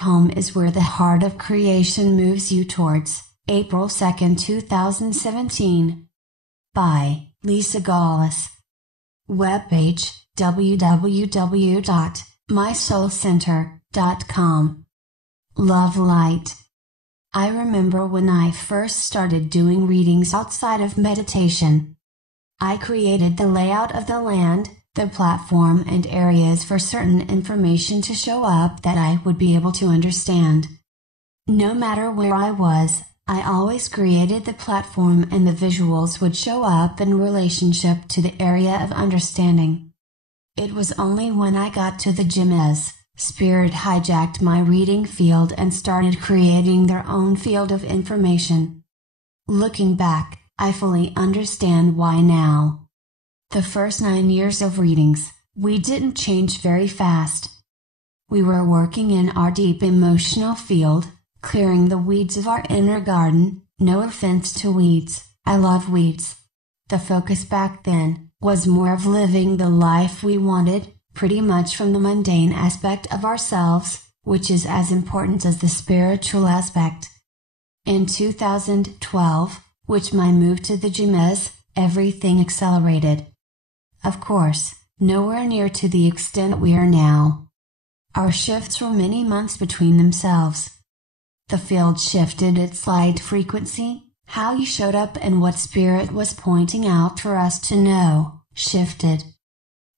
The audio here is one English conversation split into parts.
Home is where the heart of creation moves you towards. April 2, 2017. By Lisa Gawlas. Webpage www.mysoulcenter.com. Love Light. I remember when I first started doing readings outside of meditation. I created the layout of the land, the platform and areas for certain information to show up that I would be able to understand. No matter where I was, I always created the platform and the visuals would show up in relationship to the area of understanding. It was only when I got to the gym as Spirit hijacked my reading field and started creating their own field of information. Looking back, I fully understand why now. The first 9 years of readings, we didn't change very fast. We were working in our deep emotional field, clearing the weeds of our inner garden. No offense to weeds, I love weeds. The focus back then was more of living the life we wanted, pretty much from the mundane aspect of ourselves, which is as important as the spiritual aspect. In 2012, which my move to the gym is, everything accelerated. Of course, nowhere near to the extent we are now. Our shifts were many months between themselves. The field shifted its light frequency, how you showed up and what Spirit was pointing out for us to know, shifted.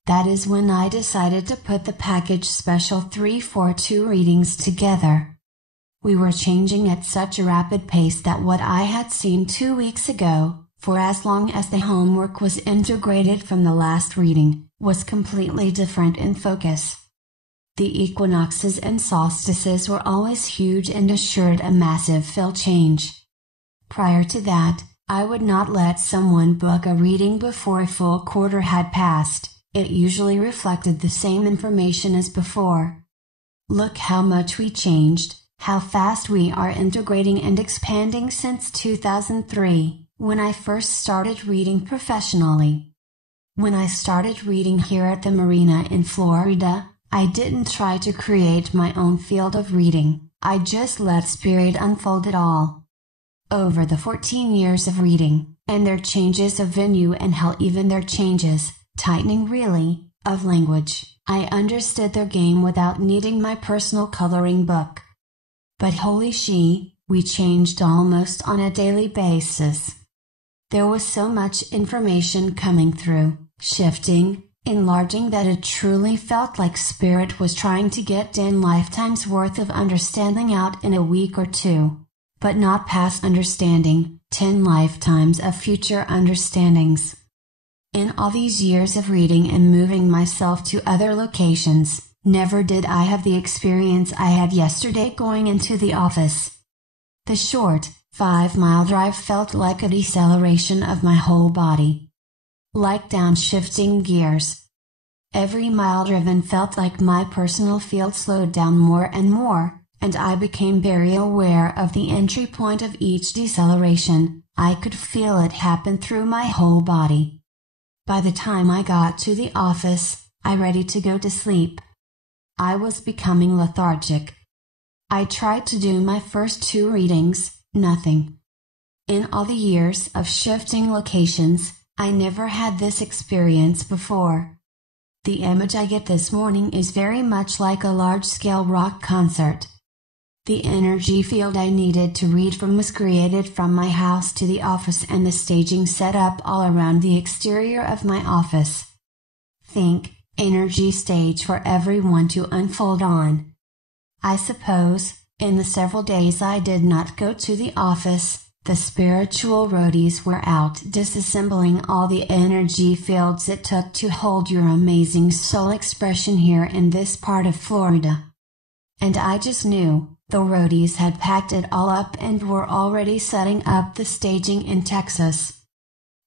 That is when I decided to put the package special 342 readings together. We were changing at such a rapid pace that what I had seen 2 weeks ago, for as long as the homework was integrated from the last reading, was completely different in focus. The equinoxes and solstices were always huge and assured a massive field change. Prior to that, I would not let someone book a reading before a full quarter had passed. It usually reflected the same information as before. Look how much we changed, how fast we are integrating and expanding since 2003, when I first started reading professionally. When I started reading here at the marina in Florida, I didn't try to create my own field of reading, I just let Spirit unfold it all. Over the 14 years of reading, and their changes of venue and hell even their changes, tightening really, of language, I understood their game without needing my personal coloring book. But holy she, we changed almost on a daily basis. There was so much information coming through, shifting, enlarging that it truly felt like Spirit was trying to get 10 lifetimes worth of understanding out in a week or two. But not past understanding, 10 lifetimes of future understandings. In all these years of reading and moving myself to other locations, never did I have the experience I had yesterday going into the office. The short, 5-mile drive felt like a deceleration of my whole body. Like downshifting gears. Every mile driven felt like my personal field slowed down more and more, and I became very aware of the entry point of each deceleration. I could feel it happen through my whole body. By the time I got to the office, I ready to go to sleep. I was becoming lethargic. I tried to do my first 2 readings, nothing. In all the years of shifting locations, I never had this experience before. The image I get this morning is very much like a large-scale rock concert. The energy field I needed to read from was created from my house to the office and the staging set up all around the exterior of my office. Think, energy stage for everyone to unfold on. I suppose, in the several days I did not go to the office, the spiritual roadies were out disassembling all the energy fields it took to hold your amazing soul expression here in this part of Florida. And I just knew, the roadies had packed it all up and were already setting up the staging in Texas.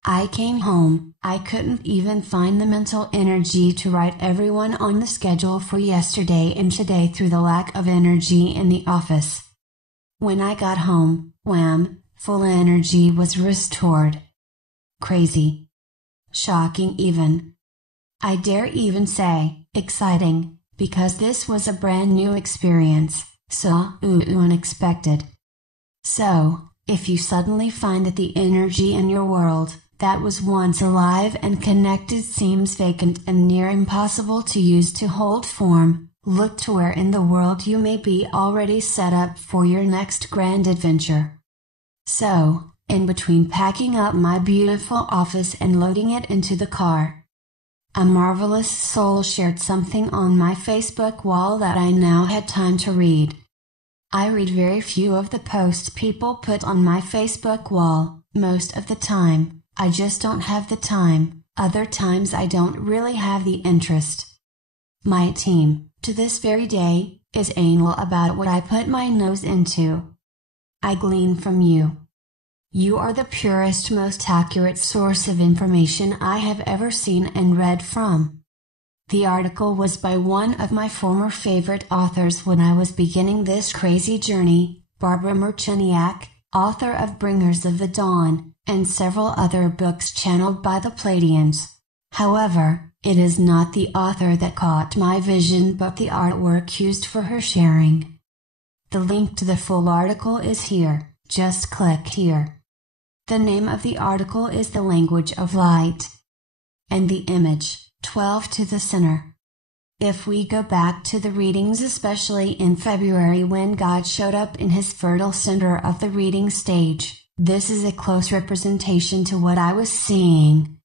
I came home, I couldn't even find the mental energy to write everyone on the schedule for yesterday and today through the lack of energy in the office. When I got home, wham, full energy was restored. Crazy. Shocking even. I dare even say, exciting, because this was a brand new experience, So unexpected. So, if you suddenly find that the energy in your world, that was once alive and connected seems vacant and near impossible to use to hold form, look to where in the world you may be already set up for your next grand adventure. So, in between packing up my beautiful office and loading it into the car, a marvelous soul shared something on my Facebook wall that I now had time to read. I read very few of the posts people put on my Facebook wall. Most of the time, I just don't have the time. Other times I don't really have the interest. My team, to this very day, is anal about what I put my nose into. I glean from you. You are the purest, most accurate source of information I have ever seen and read from. The article was by one of my former favorite authors when I was beginning this crazy journey, Barbara Marciniak, author of Bringers of the Dawn, and several other books channeled by the Pleiadians. However, it is not the author that caught my vision but the artwork used for her sharing. The link to the full article is here, just click here. The name of the article is The Language of Light. And the image, 12 to the center. If we go back to the readings, especially in February when God showed up in his fertile center of the reading stage, this is a close representation to what I was seeing.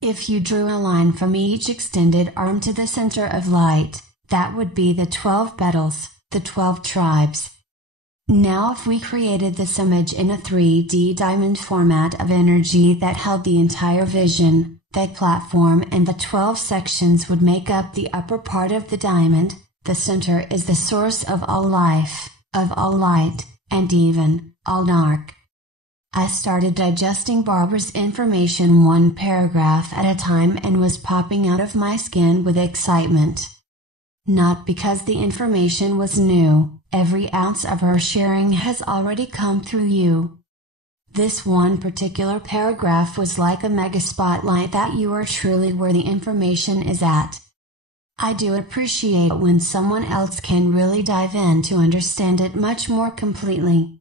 If you drew a line from each extended arm to the center of light, that would be the 12 petals, the 12 tribes. Now if we created this image in a 3D diamond format of energy that held the entire vision, that platform and the 12 sections would make up the upper part of the diamond. The center is the source of all life, of all light, and even, all dark. I started digesting Barbara's information one paragraph at a time and was popping out of my skin with excitement. Not because the information was new, every ounce of her sharing has already come through you. This one particular paragraph was like a mega spotlight that you are truly where the information is at. I do appreciate when someone else can really dive in to understand it much more completely.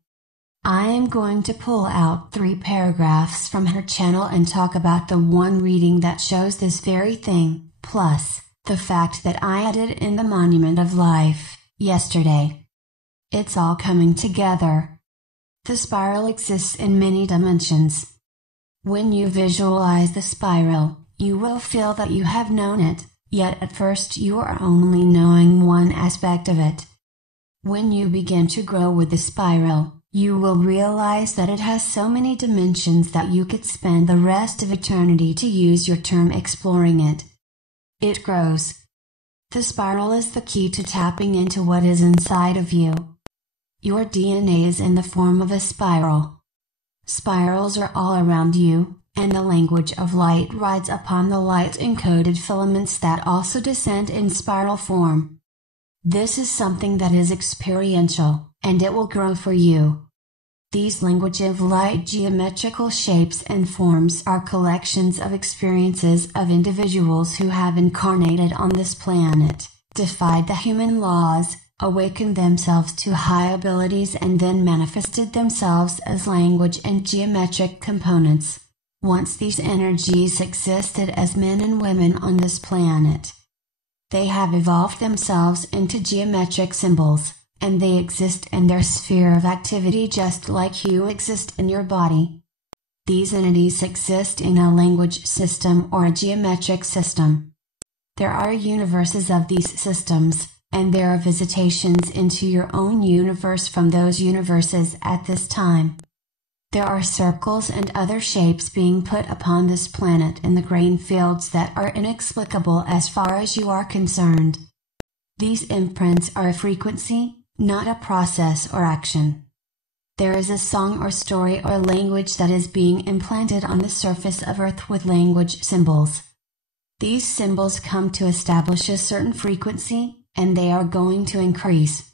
I am going to pull out 3 paragraphs from her channel and talk about the one reading that shows this very thing, plus the fact that I added in the Monument of Life yesterday. It's all coming together. The spiral exists in many dimensions. When you visualize the spiral, you will feel that you have known it, yet at first you are only knowing one aspect of it. When you begin to grow with the spiral, you will realize that it has so many dimensions that you could spend the rest of eternity, to use your term, exploring it. It grows. The spiral is the key to tapping into what is inside of you. Your DNA is in the form of a spiral. Spirals are all around you, and the language of light rides upon the light-encoded filaments that also descend in spiral form. This is something that is experiential, and it will grow for you. These language of light geometrical shapes and forms are collections of experiences of individuals who have incarnated on this planet, defied the human laws, awakened themselves to high abilities and then manifested themselves as language and geometric components. Once these energies existed as men and women on this planet. They have evolved themselves into geometric symbols, and they exist in their sphere of activity just like you exist in your body. These entities exist in a language system or a geometric system. There are universes of these systems, and there are visitations into your own universe from those universes at this time. There are circles and other shapes being put upon this planet in the grain fields that are inexplicable as far as you are concerned. These imprints are a frequency, not a process or action. There is a song or story or language that is being implanted on the surface of Earth with language symbols. These symbols come to establish a certain frequency, and they are going to increase.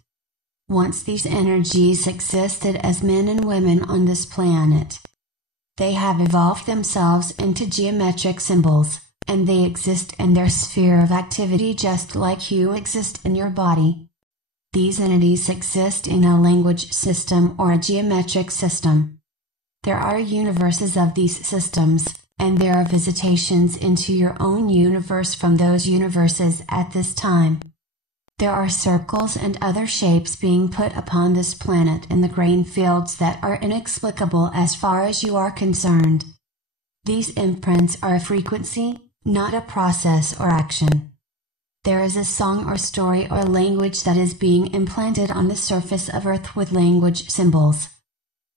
Once these energies existed as men and women on this planet. They have evolved themselves into geometric symbols, and they exist in their sphere of activity just like you exist in your body. These entities exist in a language system or a geometric system. There are universes of these systems, and there are visitations into your own universe from those universes at this time. There are circles and other shapes being put upon this planet in the grain fields that are inexplicable as far as you are concerned. These imprints are a frequency, not a process or action. There is a song or story or language that is being implanted on the surface of Earth with language symbols.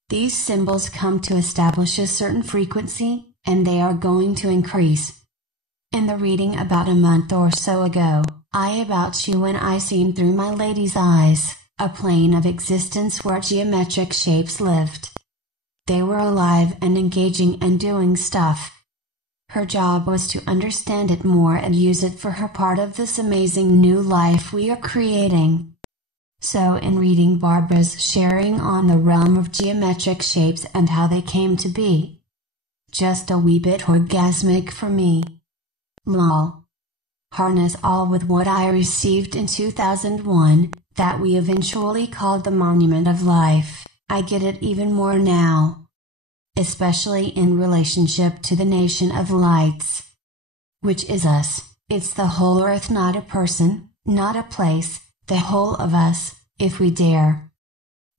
These symbols come to establish a certain frequency, and they are going to increase. In the reading about a month or so ago, I about you when I seen through my lady's eyes, a plane of existence where geometric shapes lived. They were alive and engaging and doing stuff. Her job was to understand it more and use it for her part of this amazing new life we are creating. So in reading Barbara's sharing on the realm of geometric shapes and how they came to be, just a wee bit orgasmic for me. Lol. Harness all with what I received in 2001, that we eventually called the Monument of Life. I get it even more now. Especially in relationship to the Nation of Lights. Which is us. It's the whole Earth, not a person, not a place, the whole of us, if we dare.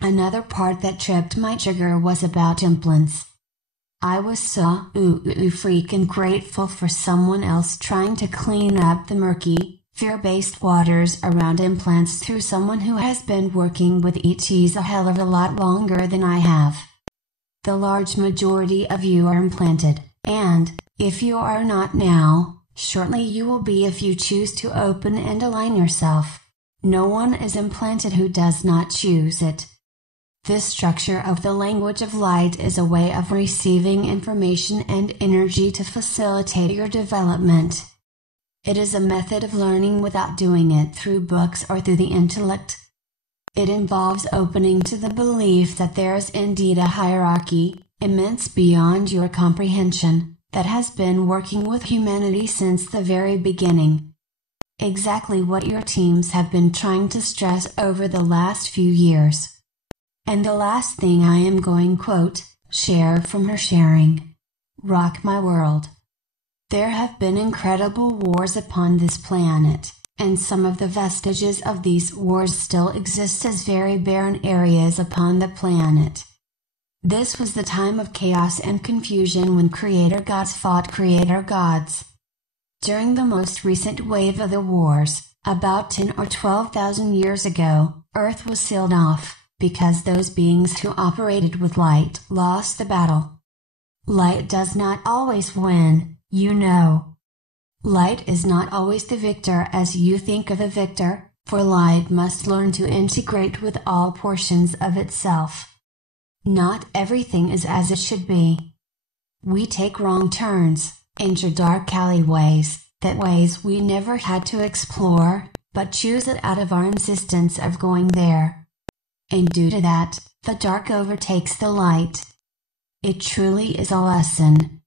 Another part that tripped my trigger was about implants. I was so freaking grateful for someone else trying to clean up the murky, fear-based waters around implants through someone who has been working with ETs a hell of a lot longer than I have. The large majority of you are implanted, and, if you are not now, shortly you will be if you choose to open and align yourself. No one is implanted who does not choose it. This structure of the language of light is a way of receiving information and energy to facilitate your development. It is a method of learning without doing it through books or through the intellect. It involves opening to the belief that there is indeed a hierarchy, immense beyond your comprehension, that has been working with humanity since the very beginning. Exactly what your teams have been trying to stress over the last few years. And the last thing I am going share from her sharing. Rock my world. There have been incredible wars upon this planet, and some of the vestiges of these wars still exist as very barren areas upon the planet. This was the time of chaos and confusion when creator gods fought creator gods. During the most recent wave of the wars, about 10 or 12,000 years ago, Earth was sealed off, because those beings who operated with light lost the battle. Light does not always win, you know. Light is not always the victor as you think of a victor, for light must learn to integrate with all portions of itself. Not everything is as it should be. We take wrong turns, enter dark alleyways, that ways we never had to explore, but choose it out of our insistence of going there. And due to that, the dark overtakes the light. It truly is a lesson.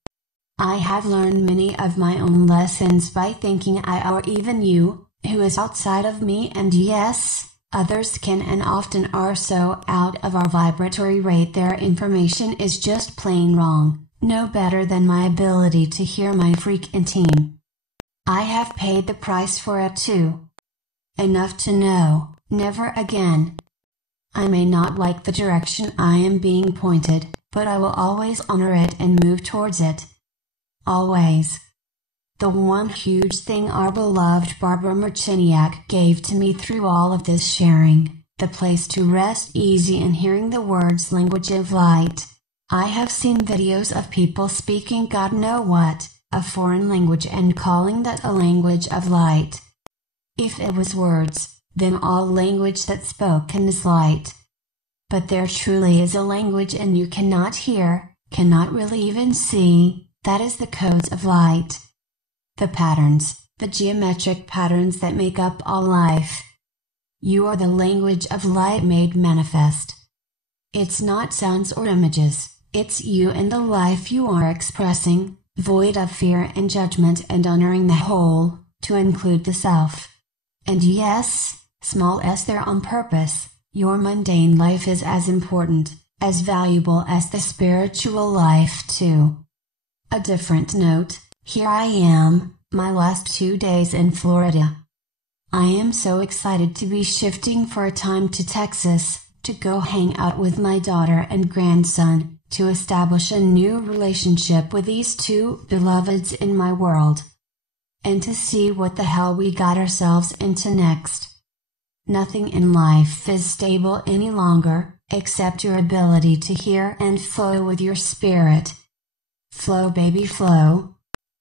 I have learned many of my own lessons by thinking I or even you, who is outside of me, and yes, others can and often are so out of our vibratory rate their information is just plain wrong, no better than my ability to hear my freaking team. I have paid the price for it too. Enough to know, never again. I may not like the direction I am being pointed, but I will always honor it and move towards it. Always. The one huge thing our beloved Barbara Marciniak gave to me through all of this sharing, the place to rest easy in hearing the words language of light. I have seen videos of people speaking God know what, a foreign language and calling that a language of light. If it was words, then all language that's spoken is light. But there truly is a language and you cannot hear, cannot really even see, that is the codes of light. The patterns, the geometric patterns that make up all life. You are the language of light made manifest. It's not sounds or images, it's you and the life you are expressing, void of fear and judgment and honoring the whole, to include the self. And yes, Small s there on purpose. Your mundane life is as important, as valuable as the spiritual life too. A different note, here I am, my last 2 days in Florida. I am so excited to be shifting for a time to Texas, to go hang out with my daughter and grandson, to establish a new relationship with these two beloveds in my world. And to see what the hell we got ourselves into next. Nothing in life is stable any longer, except your ability to hear and flow with your spirit. Flow baby flow.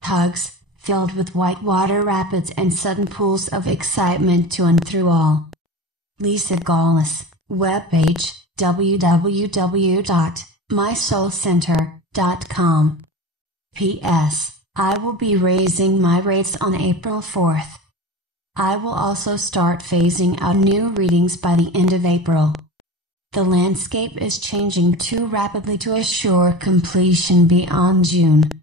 Hugs, filled with whitewater rapids and sudden pools of excitement to and through all. Lisa Gawlas, webpage, www.mysoulcenter.com. P.S. I will be raising my rates on April 4th. I will also start phasing out new readings by the end of April. The landscape is changing too rapidly to assure completion beyond June.